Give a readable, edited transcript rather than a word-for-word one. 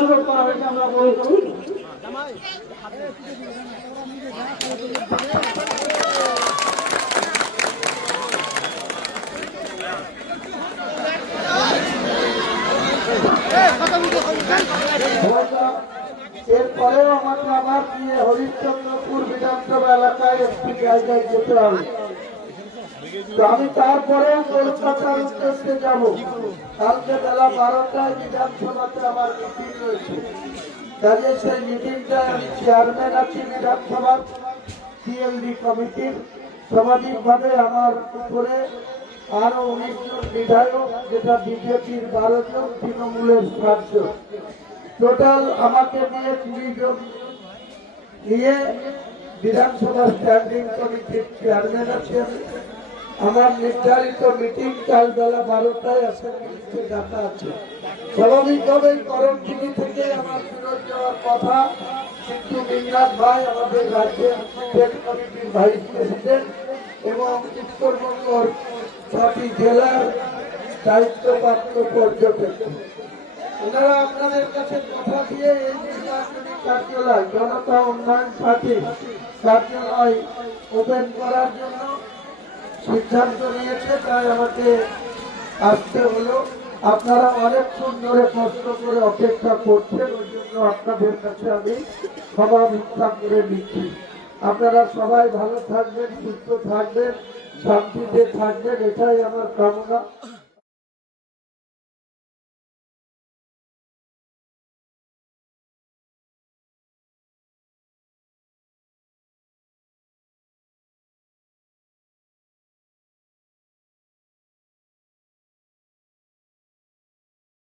অনুরোধ করা হয়েছে আমরা গ্রহণ করুন। এরপরেও আমাকে আবার দিয়ে হরিশ্চন্দ্রপুর বিধানসভা এলাকায় একটি জায়গায় যেতে হবে। তো আমি তারপরেও কলকাতার উদ্দেশ্যে যাব। কালকে বেলা 12টায় বিধানসভাতে আমার মিটিং রয়েছে। কাজে সেই মিটিংটায় আমি চেয়ারম্যান আছি বিধানসভার সিএলডি কমিটির। সামাজিকভাবে আমার উপরে আরো 19 জন বিধায়ক, যেটা বিজেপির 12 জন, তৃণমূলের 7 জন, টোটাল আমাকে নিয়ে 20 জন নিয়ে বিধানসভা স্ট্যান্ডিং কমিটির চেয়ারম্যান আছেন। আমার নির্ধারিত মিটিং কাল বেলা 12টায় অ্যাসেম্বলিতে ডাকা আছে। স্বাভাবিকভাবেই করণদিঘি থেকে আমার ফেরত যাওয়ার কথা, কিন্তু মিন্নাত ভাই আমাদের রাজ্যের স্টেট কমিটির ভাইস প্রেসিডেন্ট এবং উত্তরবঙ্গের 6টি জেলার দায়িত্বপ্রাপ্ত পর্যটক, ওনারা আপনাদের কাছে কথা দিয়ে এই নির্বাচনী কার্যালয় জনতা উন্নয়ন পার্টি কার্যালয় ওপেন করার জন্য সিদ্ধান্ত নিয়েছে। তাই আমাকে আসতে হলো। আপনারা অনেকক্ষণ ধরে কষ্ট করে অপেক্ষা করছেন, ওই জন্য আপনাদের কাছে আমি ক্ষমা ভিক্ষা করে নিচ্ছি। আপনারা সবাই ভালো থাকবেন, সুস্থ থাকবেন, শান্তিতে থাকবেন, এটাই আমার কামনা।